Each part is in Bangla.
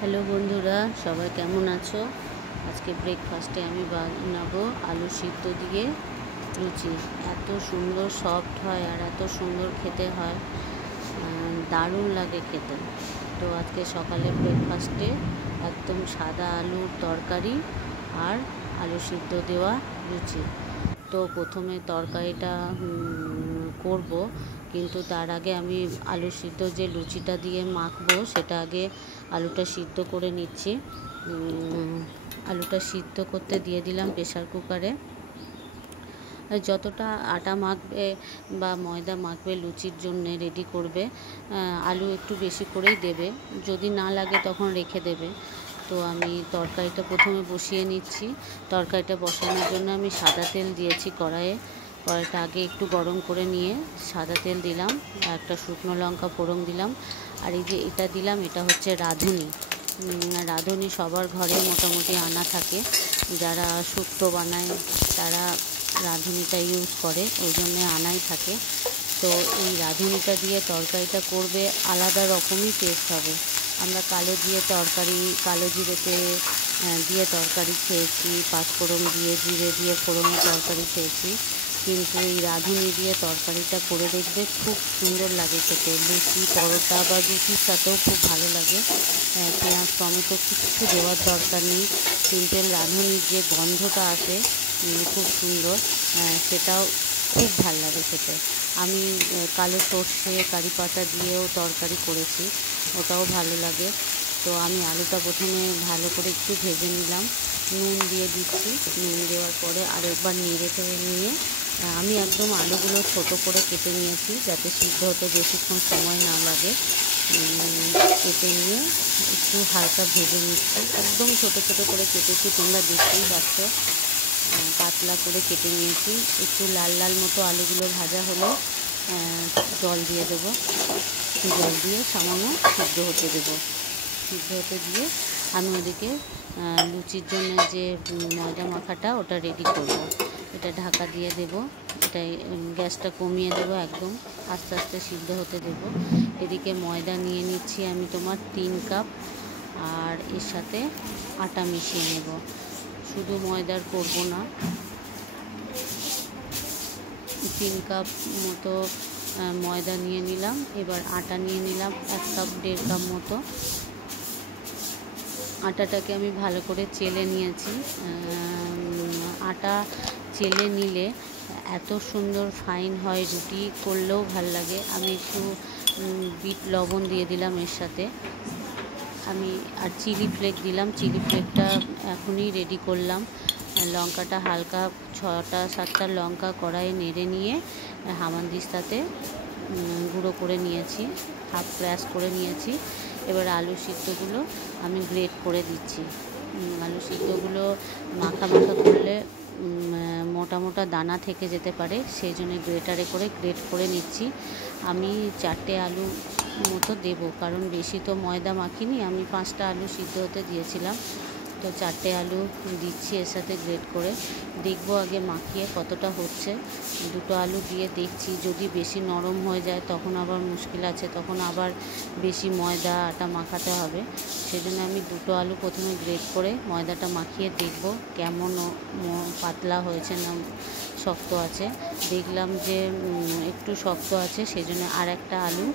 হ্যালো বন্ধুরা, সবাই কেমন আছো? আজকে ব্রেকফাস্টে আমি বানাবো আলু সিদ্ধ দিয়ে লুচি। এত সুন্দর সফট হয় আর এত সুন্দর খেতে হয়, দারুণ লাগে খেতে। তো আজকে সকালে ব্রেকফাস্টে একদম সাদা আলুর তরকারি আর আলু সিদ্ধ দেওয়া লুচি। তো প্রথমে তরকারিটা করব, কিন্তু তার আগে আমি আলু সিদ্ধ যে লুচিটা দিয়ে মাখবো সেটা আগে আলুটা সিদ্ধ করে নিচ্ছি। আলুটা সিদ্ধ করতে দিয়ে দিলাম প্রেসার কুকারে। যতটা আটা মাখবে বা ময়দা মাখবে লুচির জন্যে রেডি করবে, আলু একটু বেশি করেই দেবে, যদি না লাগে তখন রেখে দেবে। তো আমি তরকারিটা প্রথমে বসিয়ে নিচ্ছি। তরকারিটা বসানোর জন্য আমি সাদা তেল দিয়েছি কড়াইয়ে। কড়াইটা আগে একটু গরম করে নিয়ে সাদা তেল দিলাম, একটা শুকনো লঙ্কা ফোড়ন দিলাম, আর এই যে এটা দিলাম, এটা হচ্ছে রাঁধুনি। রাঁধুনি সবার ঘরে মোটামুটি আনা থাকে, যারা শুক্তো বানায় তারা রাঁধুনিটা ইউজ করে, ওই জন্যে আনাই থাকে। তো এই রাঁধুনিটা দিয়ে তরকারিটা করবে, আলাদা রকমই টেস্ট হবে। আমরা কালো জিরেতে দিয়ে তরকারি খেয়েছি, পাঁচফোড়ন দিয়ে জিরে দিয়ে ফোড়নে তরকারি খেয়েছি, কিন্তু এই রাঁধুনি দিয়ে তরকারিটা করে দেখবে, খুব সুন্দর লাগে খেতে। লুচি, পরোটা বা রুটির সাথেও খুব ভালো লাগে। পেঁয়াজ টমেটো কিচ্ছু দেওয়ার দরকার নেই, সিম্পল রাঁধুনির যে গন্ধটা আসে খুব সুন্দর, সেটাও খুব ভালো লাগে খেতে। আমি কালো সর্ষে কারি পাতা দিয়েও তরকারি করেছি, ওটাও ভালো লাগে। তো আমি আলুটা প্রথমে ভালো করে একটু ভেজে নিলাম, নুন দিয়ে দিচ্ছি। নুন দেওয়ার পরে আরেকবার নেড়ে টেড়ে নিয়ে আমি একদম আলুগুলো ছোট করে কেটে নিয়েছি, যাতে সিদ্ধ হতে বেশিক্ষণ সময় না লাগে। কেটে নিয়ে একটু হালকা ভেজে নিচ্ছি, একদম ছোট ছোট করে কেটেছি, তোমরা দেখতেই পাচ্ছ। পাতলা করে কেটে নিয়েছি। একটু লাল লাল মতো আলুগুলো ভাজা হলে জল দিয়ে দেবো, জল দিয়ে সামান্য সিদ্ধ হতে দেবো। সিদ্ধ হতে দিয়ে আমি ওদিকে লুচির জন্য যে ময়দা মাখাটা ওটা রেডি করব। এটা ঢাকা দিয়ে দেব, এটা গ্যাসটা কমিয়ে দেবো, একদম আস্তে আস্তে সিদ্ধ হতে দেব। এদিকে ময়দা নিয়ে নিচ্ছি আমি তোমার 3 কাপ, আর এর সাথে আটা মিশিয়ে নেব। শুধু ময়দার করব না, 3 কাপ মতো ময়দা নিয়ে নিলাম। এবার আটা নিয়ে নিলাম 1 কাপ 1.5 কাপ মতো। আটাটাকে আমি ভালো করে চেলে নিয়েছি। আটা চেলে নিলে এত সুন্দর ফাইন হয়, রুটি করলেও ভালো লাগে। আমি একটু বিট লবণ দিয়ে দিলাম এর সাথে, আমি আর চিলি ফ্লেক দিলাম। চিলি ফ্লেকটা এখনই রেডি করলাম। লঙ্কাটা হালকা 6-7টা লঙ্কা কড়াইয়ে নেড়ে নিয়ে হামানদিস্তাতে গুঁড়ো করে নিয়েছি, হাফ ক্র্যাশ করে নিয়েছি। এবার আলু সিদ্ধগুলো আমি গ্রেট করে দিচ্ছি। আলু সিদ্ধগুলো মাখা মাখা করলে মোটা মোটা দানা থেকে যেতে পারে, সেই জন্য গ্রেটারে করে গ্রেট করে নিচ্ছি। আমি 4টে আলু মতো দেবো, কারণ বেশি তো ময়দা মাখিনি, আমি 5টা আলু সিদ্ধ হতে দিয়েছিলাম। তো 4টে আলু দিচ্ছি এর সাথে গ্রেট করে। দেখবো আগে মাখিয়ে কতটা হচ্ছে। 2টো আলু দিয়ে দেখছি, যদি বেশি নরম হয়ে যায় তখন আবার মুশকিল আছে, তখন আবার বেশি ময়দা আটা মাখাতে হবে। সেজন্য আমি 2টো আলু প্রথমে গ্রেট করে ময়দাটা মাখিয়ে দেখব কেমন পাতলা হয়েছে না শক্ত আছে। দেখলাম যে একটু শক্ত আছে, সেই জন্য আর একটা আলু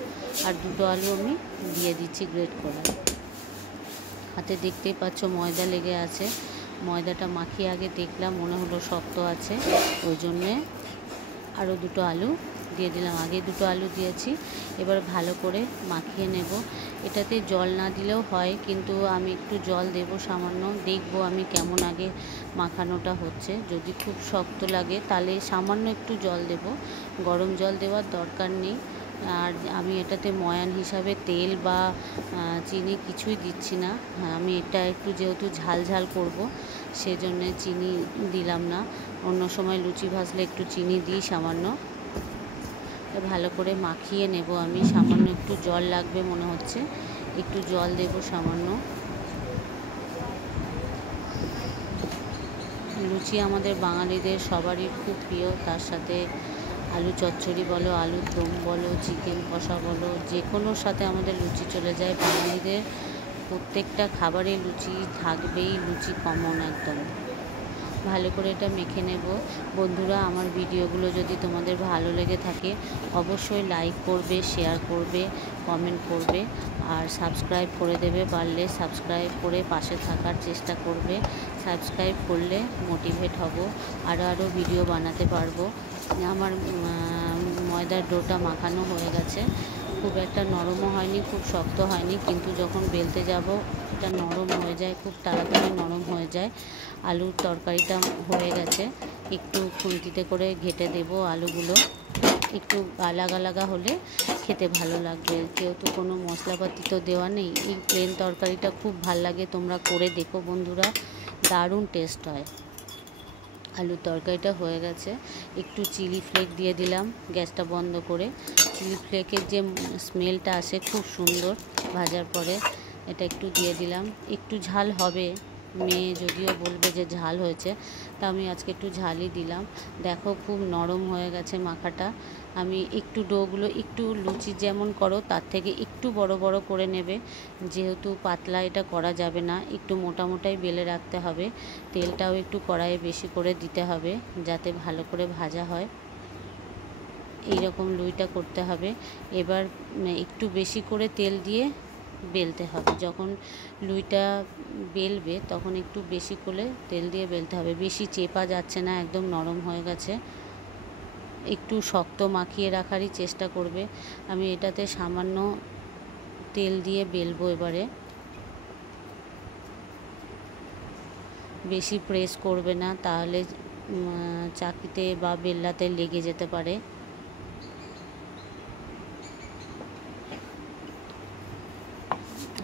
আর 2টো আলু আমি দিয়ে দিচ্ছি গ্রেট করে। হাতে দেখতেই পাচ্ছ ময়দা লেগে আছে। ময়দাটা মাখিয়ে আগে দেখলাম, মনে হলো শক্ত আছে, ওই জন্যে আরও 2টো আলু দিয়ে দিলাম। আগে 2টো আলু দিয়েছি, এবার ভালো করে মাখিয়ে নেব। এটাতে জল না দিলেও হয়, কিন্তু আমি একটু জল দেব সামান্য। দেখব আমি কেমন আগে মাখানোটা হচ্ছে। যদি খুব শক্ত লাগে তাহলে সামান্য একটু জল দেব, গরম জল দেওয়ার দরকার নেই। আর আমি এটাতে ময়ান হিসাবে তেল বা চিনি কিছুই দিচ্ছি না। আমি এটা একটু যেহেতু ঝাল ঝাল করব, সেজন্যে চিনি দিলাম না। অন্য সময় লুচি ভাজলে একটু চিনি দিই সামান্য। ভালো করে মাখিয়ে নেব আমি। সামান্য একটু জল লাগবে মনে হচ্ছে, একটু জল দেব সামান্য। লুচি আমাদের বাঙালিদের সবারই খুব প্রিয়, তার সাথে আলু চচ্চড়ি বলো, আলুর দম বলো, চিকেন কষা বলো, যে কোনোর সাথে আমাদের লুচি চলে যায়। বাঙালিদের প্রত্যেকটা খাবারে লুচি থাকবেই, লুচি কমন একদম। ভালো করে এটা মেখে নেব। বন্ধুরা, আমার ভিডিওগুলো যদি তোমাদের ভালো লেগে থাকে অবশ্যই লাইক করবে, শেয়ার করবে, কমেন্ট করবে আর সাবস্ক্রাইব করে দেবে। পারলে সাবস্ক্রাইব করে পাশে থাকার চেষ্টা করবে। সাবস্ক্রাইব করলে মোটিভেট হব, আরও ভিডিও বানাতে পারবো। আমার ময়দার ডোটা মাখানো হয়ে গেছে। খুব একটা নরমও হয়নি, খুব শক্ত হয়নি, কিন্তু যখন বেলতে যাব এটা নরম হয়ে যায়, খুব তাড়াতাড়ি নরম হয়ে যায়। আলুর তরকারিটা হয়ে গেছে, একটু খুন্তিতে করে ঘেটে দেব আলুগুলো। একটু গালাগা লাগা হলে খেতে ভালো লাগবে। যেহেতু কোনো মশলাপাতি তো দেওয়া নেই, এই প্লেন তরকারিটা খুব ভাল লাগে। তোমরা করে দেখো বন্ধুরা, দারুণ টেস্ট হয়। আলুর তরকারিটা হয়ে গেছে, একটু চিলি ফ্লেক দিয়ে দিলাম গ্যাসটা বন্ধ করে। চিলি ফ্লেকের যে স্মেলটা আসে খুব সুন্দর ভাজার পরে, এটা একটু দিয়ে দিলাম। একটু ঝাল হবে, মেয়ে যদিও বলবে যে ঝাল হয়েছে, তা আমি আজকে একটু ঝালই দিলাম। দেখো খুব নরম হয়ে গেছে মাখাটা। আমি একটু ডোগুলো একটু লুচি যেমন করো তার থেকে একটু বড় বড় করে নেবে, যেহেতু পাতলা এটা করা যাবে না, একটু মোটা মোটাই বেলে রাখতে হবে। তেলটাও একটু কড়াইয়ে বেশি করে দিতে হবে যাতে ভালো করে ভাজা হয়। এই রকম লুইটা করতে হবে। এবার একটু বেশি করে তেল দিয়ে বেলতে হবে। যখন লুইটা বেলবে তখন একটু বেশি করে তেল দিয়ে বেলতে হবে। বেশি চেপা যাচ্ছে না, একদম নরম হয়ে গেছে। একটু শক্ত মাখিয়ে রাখারই চেষ্টা করবে। আমি এটাতে সামান্য তেল দিয়ে বেলবো এবারে। বেশি প্রেস করবে না, তাহলে চাকিতে বা বেল্লাতে লেগে যেতে পারে।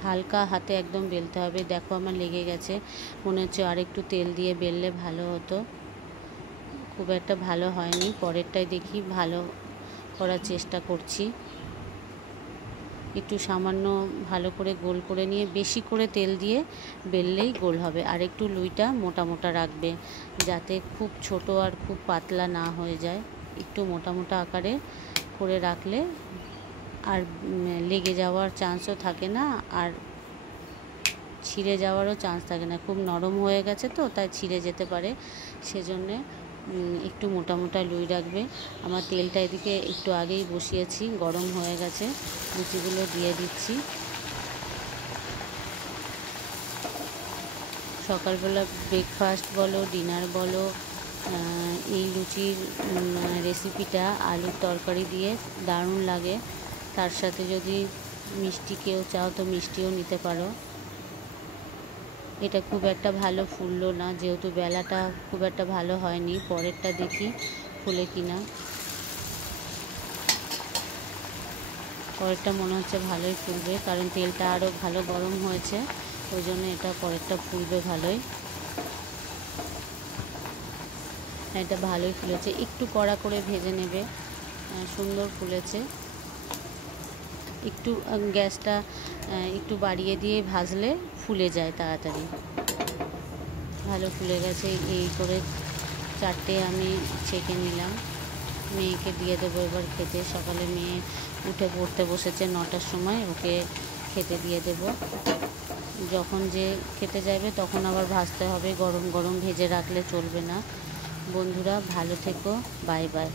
হালকা হাতে একদম বেলতে হবে। দেখো আমার লেগে গেছে, মনে হচ্ছে আর একটু তেল দিয়ে বেললে ভালো হতো। খুব একটা ভালো হয়নি, পরেরটাই দেখি ভালো করার চেষ্টা করছি। একটু সামান্য ভালো করে গোল করে নিয়ে বেশি করে তেল দিয়ে বেললেই গোল হবে। আর একটু লুইটা মোটা মোটা রাখবে, যাতে খুব ছোট আর খুব পাতলা না হয়ে যায়। একটু মোটা মোটা আকারে করে রাখলে আর লেগে যাওয়ার চান্সও থাকে না, আর ছিঁড়ে যাওয়ারও চান্স থাকে না। খুব নরম হয়ে গেছে তো, তাই ছিঁড়ে যেতে পারে, সেজন্যে একটু মোটা মোটা লুই রাখবে। আমার তেলটা এদিকে একটু আগেই বসিয়েছি, গরম হয়ে গেছে। লুচিগুলো দিয়ে দিচ্ছি। সকালবেলা ব্রেকফাস্ট বলো, ডিনার বলো, এই লুচির রেসিপিটা আলুর তরকারি দিয়ে দারুণ লাগে। তার সাথে যদি মিষ্টি কেউ চাও তো মিষ্টিও নিতে পারো। এটা খুব একটা ভালো ফুললো না, যেহেতু বেলাটা খুব একটা ভালো হয়নি। পরেরটা দেখি ফুলে কিনা। পরেরটা মনে হচ্ছে ভালোই ফুলবে, কারণ তেলটা আরও ভালো গরম হয়েছে, ওই জন্য এটা পরেরটা ফুলবে ভালোই। এটা ভালোই ফুলেছে, একটু কড়া করে ভেজে নেবে, সুন্দর ফুলেছে। একটু গ্যাসটা একটু বাড়িয়ে দিয়ে ভাজলে ফুলে যায় তাড়াতাড়ি। ভালো ফুলে গেছে। এই করে 4টে আমি ছেঁকে নিলাম, মেয়েকে দিয়ে দেবো এবার খেতে। সকালে মেয়ে উঠে পড়তে বসেছে 9টার সময়, ওকে খেতে দিয়ে দেব। যখন যে খেতে যাবে তখন আবার ভাজতে হবে, গরম গরম ভেজে রাখলে চলবে না। বন্ধুরা ভালো থেকো, বাই বাই।